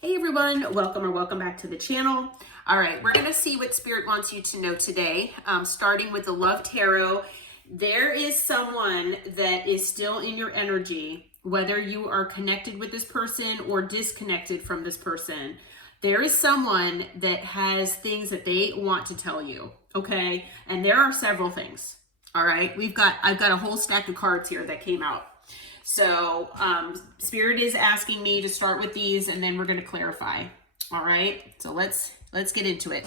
Hey everyone, welcome back to the channel. All right, we're gonna see what Spirit wants you to know today. Starting with the Love Tarot, there is someone that is still in your energy, whether you are connected with this person or disconnected from this person. There is someone that has things that they want to tell you, okay? And there are several things, all right? I've got a whole stack of cards here that came out. So Spirit is asking me to start with these and then we're going to clarify. All right. So let's get into it.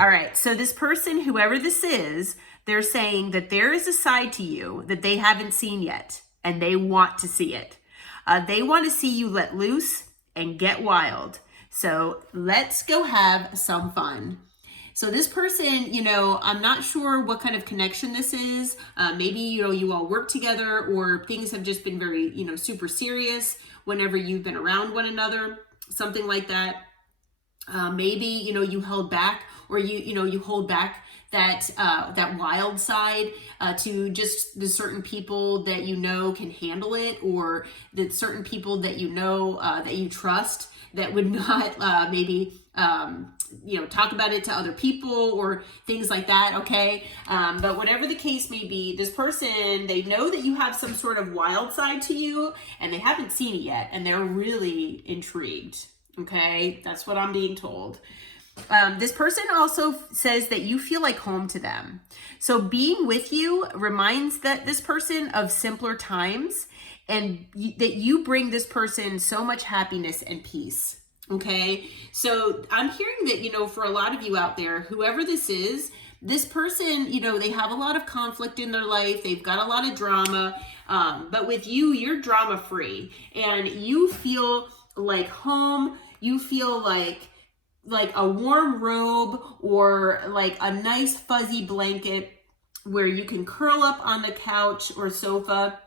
All right. So this person, whoever this is, they're saying that there is a side to you that they haven't seen yet and they want to see it. They want to see you let loose and get wild. So let's go have some fun. So this person, I'm not sure what kind of connection this is. Maybe, you all work together or things have just been very, super serious whenever you've been around one another, something like that. Maybe, you held back or you hold back that wild side to just the certain people that can handle it, or that certain people that that you trust that would not maybe talk about it to other people or things like that, okay? But whatever the case may be, this person, they know that you have some sort of wild side to you and they haven't seen it yet and they're really intrigued, okay? That's what I'm being told. This person also says that you feel like home to them. So being with you reminds this person of simpler times and that you bring this person so much happiness and peace. Okay, so I'm hearing that, for a lot of you out there, whoever this is, this person, they have a lot of conflict in their life. They've got a lot of drama. But with you, you're drama free and you feel like home. You feel like a warm robe or like a nice fuzzy blanket where you can curl up on the couch or sofa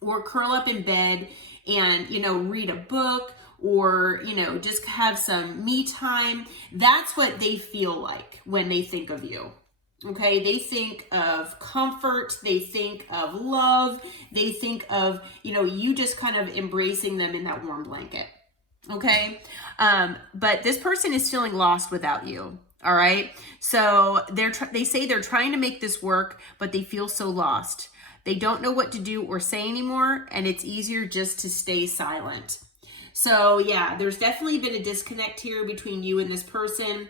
or curl up in bed and, read a book or, just have some me time. That's what they feel like when they think of you. Okay, they think of comfort, they think of love, they think of, you just kind of embracing them in that warm blanket. Okay, but this person is feeling lost without you. All right, so they say they're trying to make this work, but they feel so lost. They don't know what to do or say anymore, and it's easier just to stay silent. So yeah, there's definitely been a disconnect here between you and this person.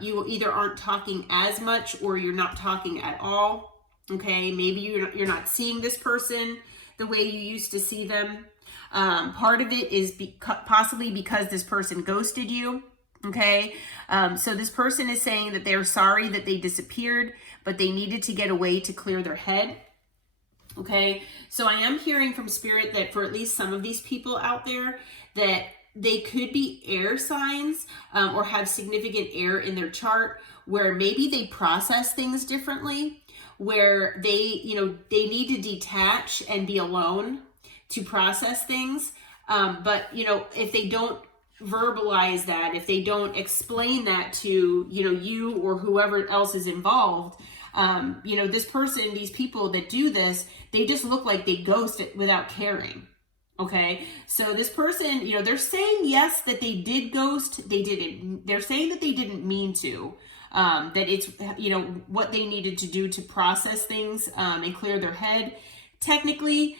You either aren't talking as much or you're not talking at all. Okay, maybe you're not seeing this person the way you used to see them. Part of it is possibly because this person ghosted you. Okay, so this person is saying that they're sorry that they disappeared, but they needed to get away to clear their head. Okay, so I am hearing from Spirit that for at least some of these people out there, that they could be air signs or have significant air in their chart where maybe they process things differently, where they need to detach and be alone to process things. But, if they don't verbalize that, if they don't explain that to, you or whoever else is involved, this person, these people that do this, they just look like they ghost it without caring. Okay, so this person, they're saying yes, that they did ghost. They didn't. They're saying that they didn't mean to. That it's, what they needed to do to process things and clear their head. Technically,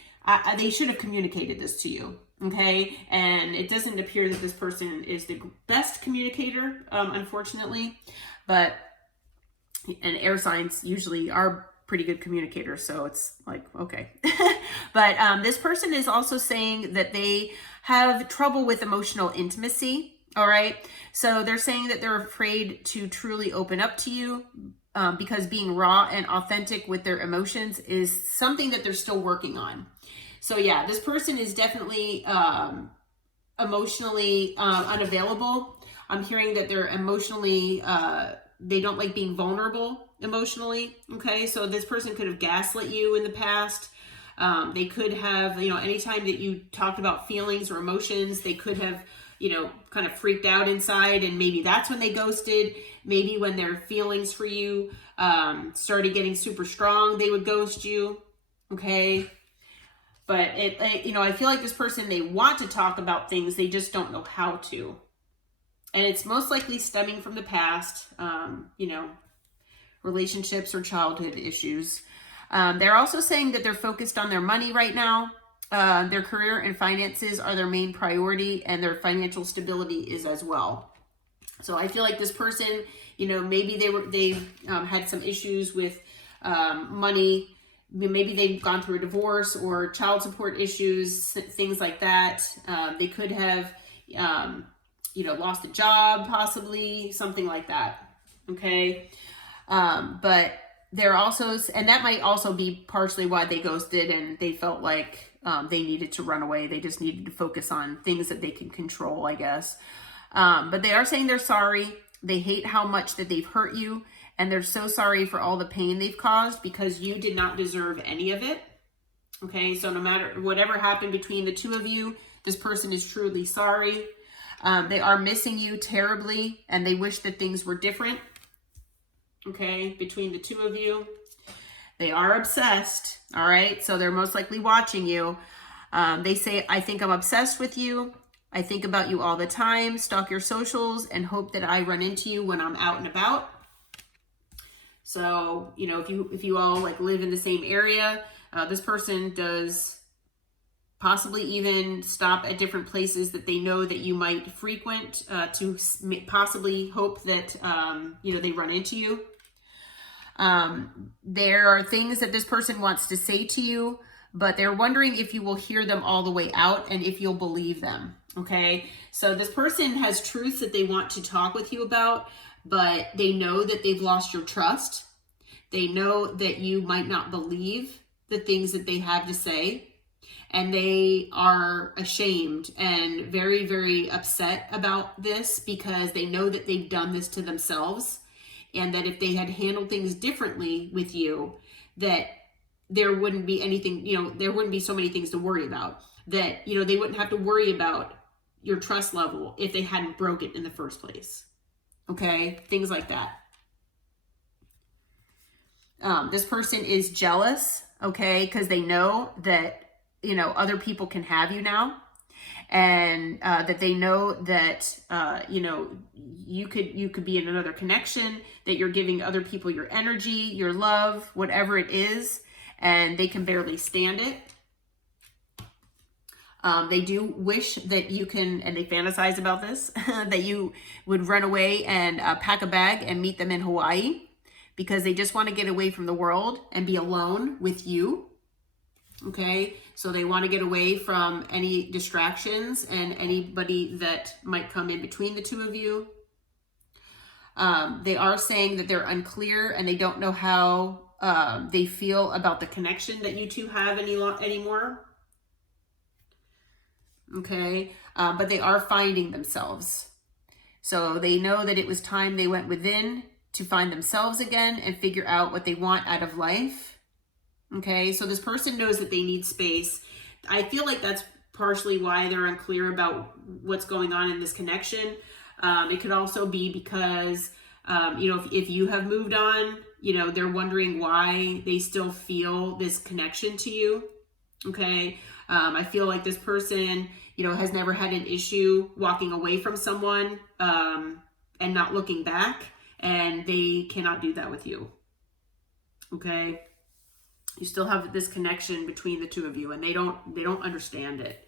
they should have communicated this to you. Okay, and it doesn't appear that this person is the best communicator, unfortunately, and air signs usually are pretty good communicators, so it's like, okay. But this person is also saying that they have trouble with emotional intimacy. All right, so they're saying that they're afraid to truly open up to you because being raw and authentic with their emotions is something that they're still working on. So yeah, this person is definitely emotionally unavailable. I'm hearing that they're emotionally they don't like being vulnerable emotionally. Okay, so this person could have gaslit you in the past. They could have, anytime that you talked about feelings or emotions, they could have, kind of freaked out inside, and maybe that's when they ghosted. Maybe when their feelings for you started getting super strong, they would ghost you. Okay. But I feel like this person, they want to talk about things, they just don't know how to. And it's most likely stemming from the past, relationships or childhood issues. They're also saying that they're focused on their money right now. Their career and finances are their main priority, and their financial stability is as well. So I feel like this person, maybe they had some issues with money. Maybe they've gone through a divorce or child support issues, things like that. They could have, lost a job, possibly, something like that. Okay. But they're also, and that might also be partially why they ghosted, and they felt like they needed to run away. They just needed to focus on things that they can control, I guess. But they are saying they're sorry. They hate how much that they've hurt you, and they're so sorry for all the pain they've caused, because you did not deserve any of it. Okay, so no matter whatever happened between the two of you, this person is truly sorry. They are missing you terribly, and they wish that things were different. Okay, between the two of you. They are obsessed, all right? So they're most likely watching you. They say, I think I'm obsessed with you. I think about you all the time, stalk your socials, and hope that I run into you when I'm out and about. So, if you all like live in the same area, this person does possibly even stop at different places that they know that you might frequent to possibly hope that, they run into you. There are things that this person wants to say to you, but they're wondering if you will hear them all the way out and if you'll believe them. Okay. So this person has truths that they want to talk with you about, but they know that they've lost your trust. They know that you might not believe the things that they have to say, and they are ashamed and very, very upset about this, because they know that they've done this to themselves, and that if they had handled things differently with you, that there wouldn't be anything, there wouldn't be so many things to worry about, that, they wouldn't have to worry about your trust level if they hadn't broke it in the first place. Okay, things like that. This person is jealous, okay, because they know that, other people can have you now, and that they know that, you could be in another connection, that you're giving other people your energy, your love, whatever it is, and they can barely stand it. They do wish that you can, and they fantasize about this, that you would run away and pack a bag and meet them in Hawaii, because they just want to get away from the world and be alone with you. Okay, so they want to get away from any distractions and anybody that might come in between the two of you. They are saying that they're unclear and they don't know how they feel about the connection that you two have anymore. Okay, but they are finding themselves. So they know that it was time they went within to find themselves again and figure out what they want out of life. Okay, so this person knows that they need space. I feel like that's partially why they're unclear about what's going on in this connection. It could also be because, if you have moved on, they're wondering why they still feel this connection to you. Okay, I feel like this person, has never had an issue walking away from someone and not looking back, and they cannot do that with you. Okay. You still have this connection between the two of you, and they don't understand it.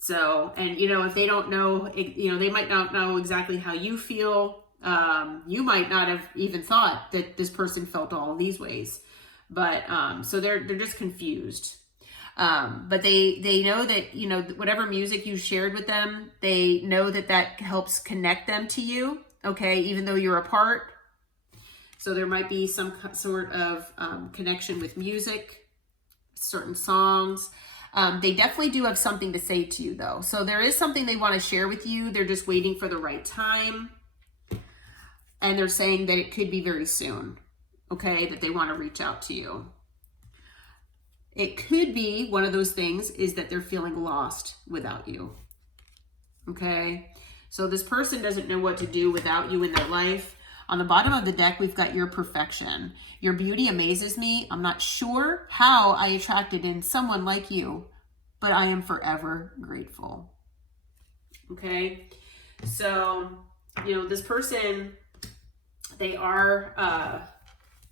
So, and if they don't know, they might not know exactly how you feel. You might not have even thought that this person felt all of these ways, but so they're just confused. But they know that whatever music you shared with them, they know that helps connect them to you. Okay, even though you're apart. So there might be some sort of connection with music, certain songs. They definitely do have something to say to you, though. So there is something they want to share with you. They're just waiting for the right time. And they're saying that it could be very soon, okay, that they want to reach out to you. It could be one of those things is that they're feeling lost without you, okay? So this person doesn't know what to do without you in their life. On the bottom of the deck, we've got your perfection. Your beauty amazes me. I'm not sure how I attracted in someone like you, but I am forever grateful. Okay, so, you know, this person, they are,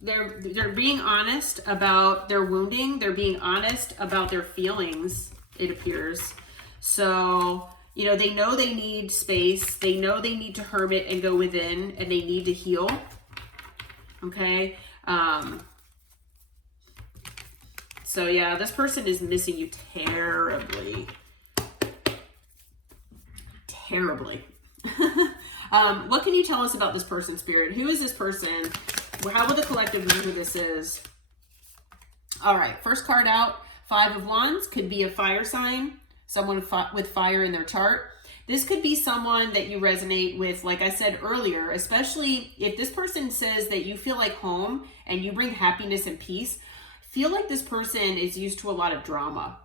they're being honest about their wounding. They're being honest about their feelings, it appears. So, you know they need space. They know they need to hermit and go within, and they need to heal. Okay. So yeah, this person is missing you terribly. Terribly. What can you tell us about this person, Spirit? Who is this person? How will the collective know who this is? All right, first card out, 5 of Wands, could be a fire sign, someone with fire in their chart. This could be someone that you resonate with, like I said earlier, especially if this person says that you feel like home and you bring happiness and peace. Feel like this person is used to a lot of drama,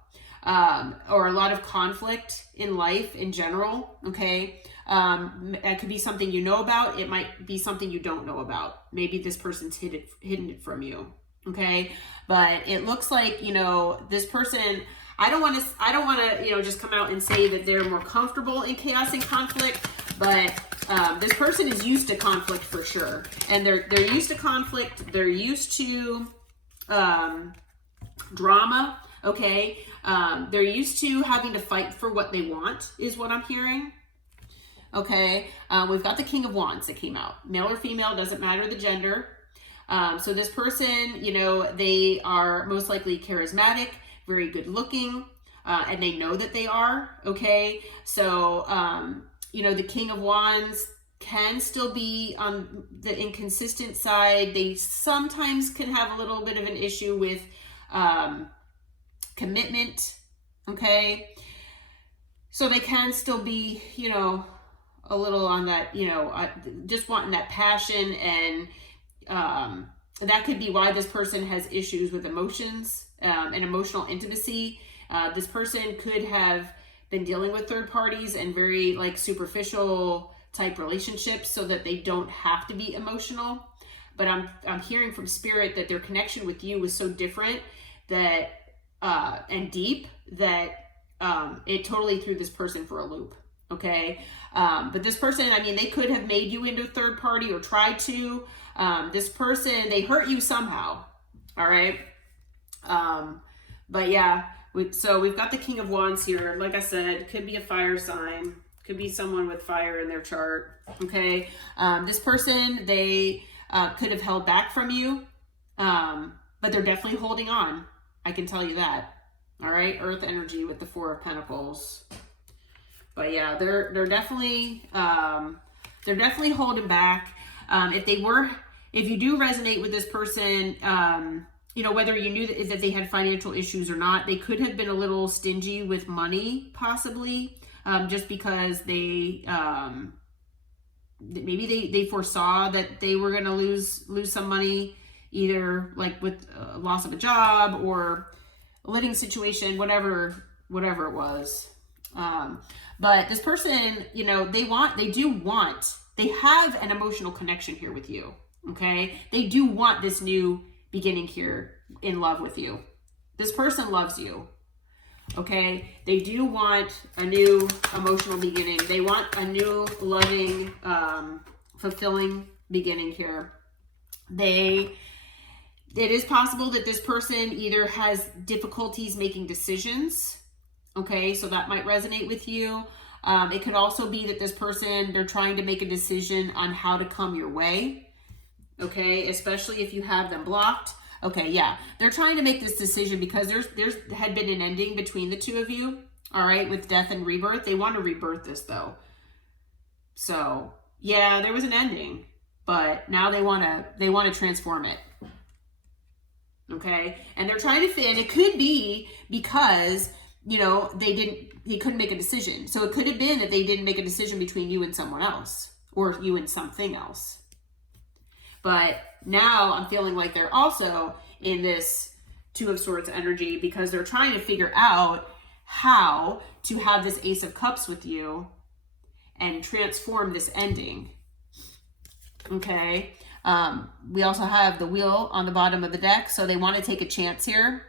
or a lot of conflict in life in general, okay? That could be something you know about. It might be something you don't know about. Maybe this person's hidden it from you, okay? But it looks like, you know, this person, I don't want to, you know, just come out and say that they're more comfortable in chaos and conflict, but this person is used to conflict for sure. And they're used to conflict. They're used to drama, okay? They're used to having to fight for what they want, is what I'm hearing. Okay, we've got the King of Wands that came out. Male or female, doesn't matter the gender. So this person, you know, they are most likely charismatic, very good looking, and they know that they are, okay? So, you know, the King of Wands can still be on the inconsistent side. They sometimes can have a little bit of an issue with commitment, okay? So they can still be, you know, a little on that, you know, just wanting that passion, and that could be why this person has issues with emotions and emotional intimacy. This person could have been dealing with third parties and very like superficial type relationships so that they don't have to be emotional. But I'm hearing from Spirit that their connection with you was so different that and deep that it totally threw this person for a loop. Okay. But this person, I mean, they could have made you into a third party or tried to. This person, they hurt you somehow. All right. But yeah, so we've got the King of Wands here. Like I said, could be a fire sign, could be someone with fire in their chart. Okay. This person, they could have held back from you, but they're definitely holding on. I can tell you that. All right. Earth energy with the 4 of Pentacles. But yeah, they're definitely holding back. If you do resonate with this person, you know, whether you knew that they had financial issues or not, they could have been a little stingy with money, possibly, just because maybe they foresaw that they were going to lose some money, either like with loss of a job or a living situation, whatever it was. But this person, you know, they have an emotional connection here with you. Okay. They do want this new beginning here in love with you. This person loves you. Okay. They do want a new emotional beginning. They want a new loving, fulfilling beginning here. It is possible that this person either has difficulties making decisions. Okay, so that might resonate with you. It could also be that this person, they're trying to make a decision on how to come your way. Okay, especially if you have them blocked. Okay, yeah, they're trying to make this decision because there's had been an ending between the two of you. All right, with death and rebirth. They want to rebirth this though. So yeah, there was an ending, but now they want to transform it. Okay, and they're trying to fit. And it could be because, you know, he couldn't make a decision. So it could have been that they didn't make a decision between you and someone else, or you and something else. But now I'm feeling like they're also in this 2 of Swords energy because they're trying to figure out how to have this Ace of Cups with you and transform this ending. Okay. We also have the wheel on the bottom of the deck. So they want to take a chance here.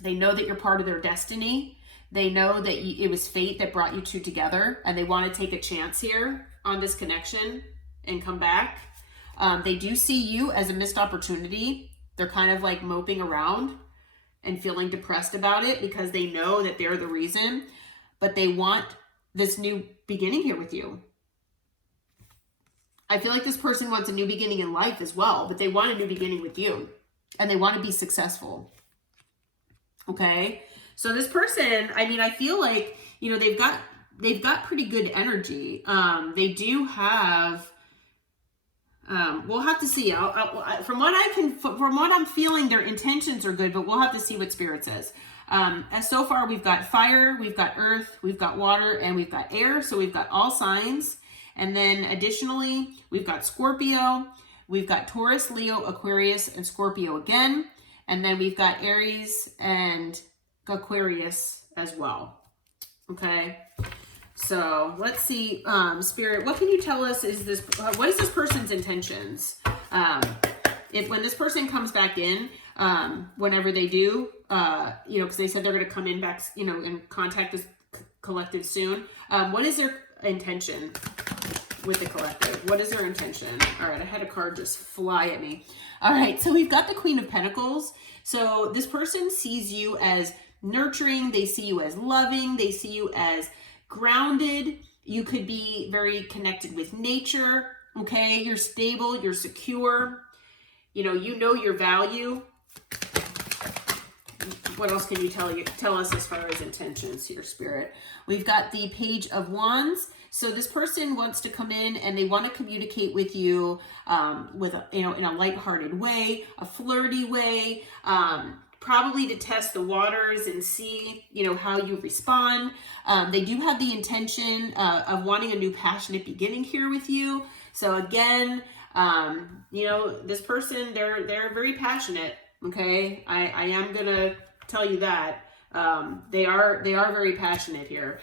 They know that you're part of their destiny. They know that it was fate that brought you two together, and they want to take a chance here on this connection and come back. They do see you as a missed opportunity. They're kind of like moping around and feeling depressed about it because they know that they're the reason, but they want this new beginning here with you. I feel like this person wants a new beginning in life as well, but they want a new beginning with you, and they want to be successful. Okay. So this person, I mean, I feel like, you know, they've got pretty good energy. They do have, we'll have to see. From what I'm feeling, their intentions are good, but we'll have to see what Spirit says. As so far, we've got fire, we've got earth, we've got water, and we've got air. So we've got all signs. And then additionally, we've got Scorpio, we've got Taurus, Leo, Aquarius, and Scorpio again. And then we've got Aries and Aquarius as well. Okay. So let's see, Spirit, what can you tell us what is this person's intentions? When this person comes back in, whenever they do, you know, because they said they're going to come in back, you know, and contact this collective soon. What is their intention with the collective? What is their intention? All right, I had a card just fly at me. All right, so we've got the Queen of Pentacles. So this person sees you as nurturing. They see you as loving. They see you as grounded. You could be very connected with nature. Okay, you're stable. You're secure. You know your value. What else can you tell us as far as intentions here, Spirit? We've got the Page of Wands. So this person wants to come in and they want to communicate with you with in a lighthearted way, a flirty way, probably to test the waters and see, you know, how you respond. They do have the intention of wanting a new passionate beginning here with you. So again, you know, this person, they're very passionate. Okay, I am gonna tell you that they are very passionate here.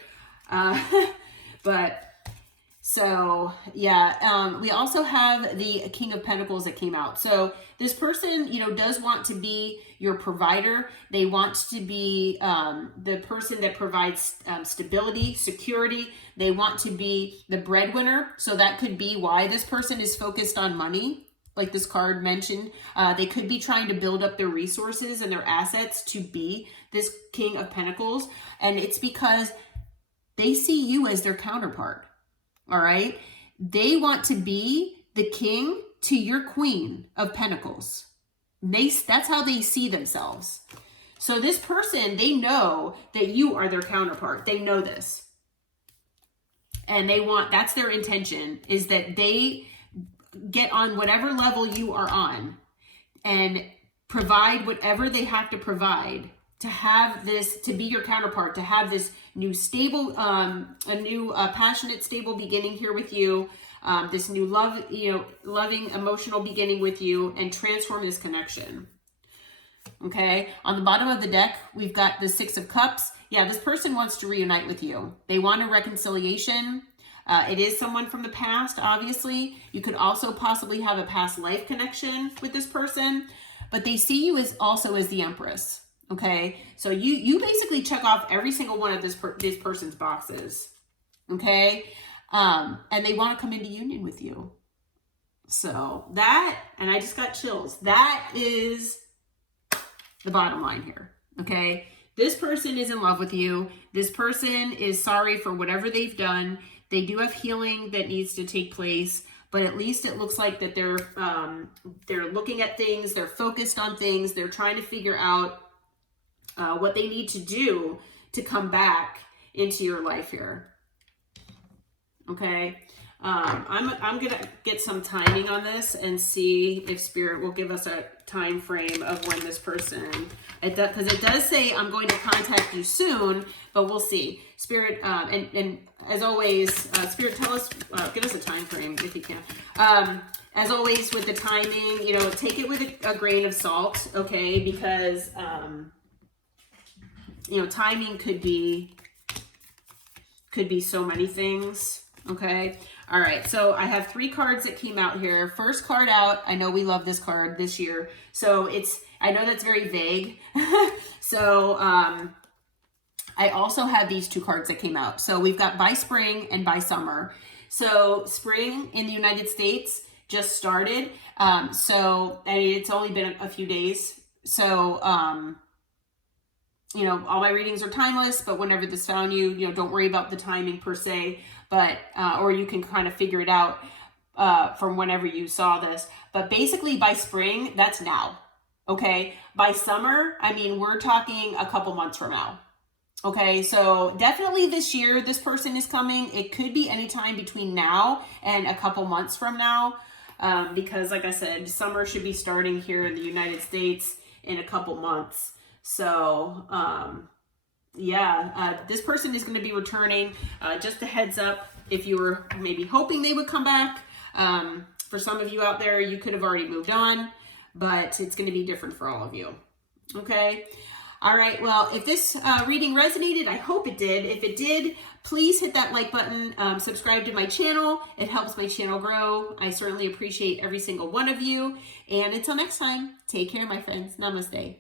But so yeah, we also have the King of Pentacles that came out. So this person, you know, does want to be your provider. They want to be the person that provides stability, security. They want to be the breadwinner. So that could be why this person is focused on money. Like this card mentioned, they could be trying to build up their resources and their assets to be this King of Pentacles. And it's because they see you as their counterpart. All right. They want to be the king to your Queen of Pentacles. That's how they see themselves. So this person, they know that you are their counterpart. They know this. And that's their intention, is that they get on whatever level you are on and provide whatever they have to provide to have this, to be your counterpart, to have this new stable, passionate, stable beginning here with you, this new loving, emotional beginning with you, and transform this connection. Okay, on the bottom of the deck, we've got the Six of Cups. Yeah, this person wants to reunite with you. They want a reconciliation. It is someone from the past, obviously. You could also possibly have a past life connection with this person, but they see you as the Empress. Okay, so you basically check off every single one of this person's boxes. Okay, and they want to come into union with you. So that, and I just got chills. That is the bottom line here. Okay, this person is in love with you. This person is sorry for whatever they've done. They do have healing that needs to take place, but at least it looks like that they're looking at things. They're focused on things. They're trying to figure out what they need to do to come back into your life here. Okay. I'm gonna get some timing on this and see if Spirit will give us a time frame of when this person, because it does say I'm going to contact you soon, but we'll see. Spirit, and as always, Spirit, tell us, give us a time frame if you can. As always with the timing, you know, take it with a grain of salt, okay? Because you know, timing could be so many things. Okay. All right. So I have 3 cards that came out here. First card out. I know we love this card this year. So I know that's very vague. So, I also have these 2 cards that came out. So we've got by spring and by summer. So spring in the United States just started. So I mean, it's only been a few days. So, you know, all my readings are timeless, but whenever this found you, you know, don't worry about the timing per se, but, or you can kind of figure it out, from whenever you saw this. But basically by spring, that's now. Okay. By summer, I mean, we're talking a couple months from now. Okay. So definitely this year, this person is coming. It could be anytime between now and a couple months from now. Because like I said, summer should be starting here in the United States in a couple months. So, yeah, this person is going to be returning. Just a heads up, if you were maybe hoping they would come back. For some of you out there, you could have already moved on, but it's going to be different for all of you. Okay. All right. Well, if this reading resonated, I hope it did. If it did, please hit that like button, subscribe to my channel. It helps my channel grow. I certainly appreciate every single one of you. And until next time, take care, my friends. Namaste.